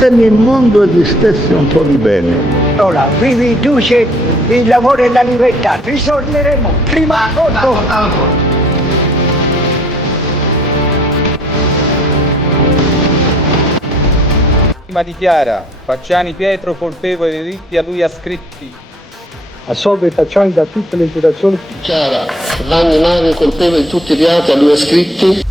se nel mondo esistesse un po' di bene. Allora, qui vi riduce il lavoro e la libertà, risolveremo prima o dopo. Prima dichiara Facciani Pietro colpevole dei delitti a lui ascritti. Assolve Facciani da tutte le imputazioni. Dichiara Vanni Mario colpevole di tutti i reati a lui ascritti.